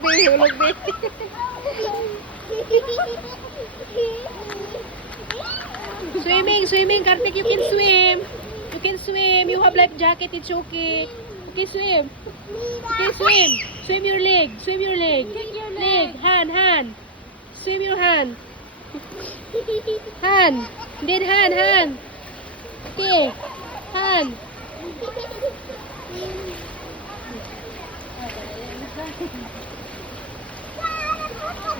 Hulog, be. Swimming, swimming. Kartik, you can swim. You can swim. You have life jacket. It's okay. You can swim. You can swim. Swim your leg. Swim your leg. Leg. Hand, hand. Swim your hand. Hand. Then hand, hand. Okay. Hand.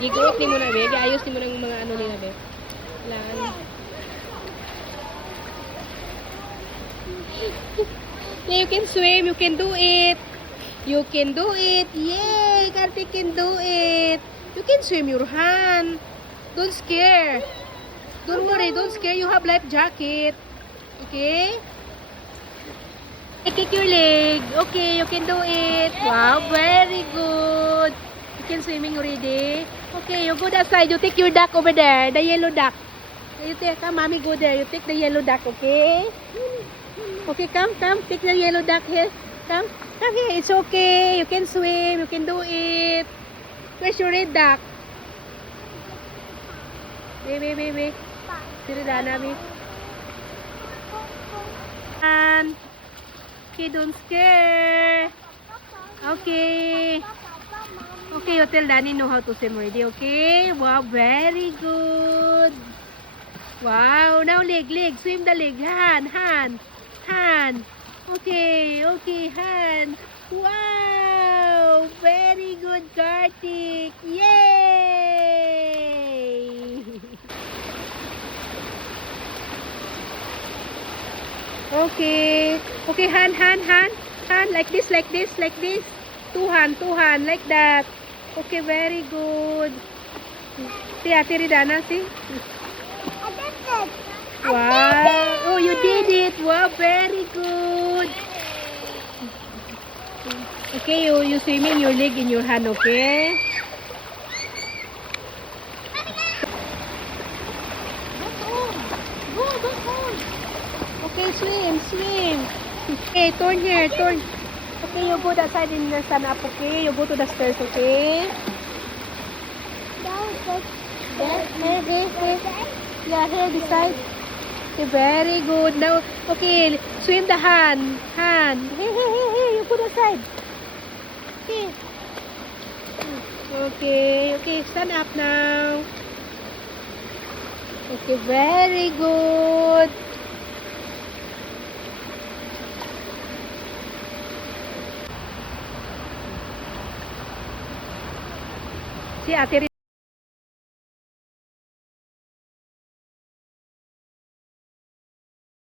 Gigurot ni mo na, be. Ayos ni mo ng mga ano nila, be. Kailangan. Yeah, you can swim. You can do it. You can do it. Yay! Kartik can do it. You can swim your hand. Don't scare. Don't worry. Don't scare. You have life jacket. Okay? Kick your leg. Okay, you can do it. Wow, very good. You can swimming already. Okay, you go that side. You take your duck over there. The yellow duck. You take, come, mommy, go there. You take the yellow duck, okay? Okay, come. Take the yellow duck here. Come here. It's okay. You can swim. You can do it. Where's your red duck? Baby. Siri Dana, baby. And okay, don't scare. Okay. Okay, you tell Danny know how to swim already, okay? Wow, very good. Wow, now leg. Swim the leg. Hand. Okay, hand. Wow, very good, Kartik. Yay! Okay, hand. Like this. Two hand, like that. Okay, very good. See, Ate Ridana, see? Wow. Oh, you did it. Wow, very good. Okay, you swimming your leg in your hand, okay? Go. Okay, swim. Okay, turn here. Okay, you go that side and stand up, okay? You go to the stairs, okay? Here. Yeah, here, this side. Okay, very good. Now, okay, swim the hand. Hey, you go that side. Okay, stand up now. Okay, very good. Si Ate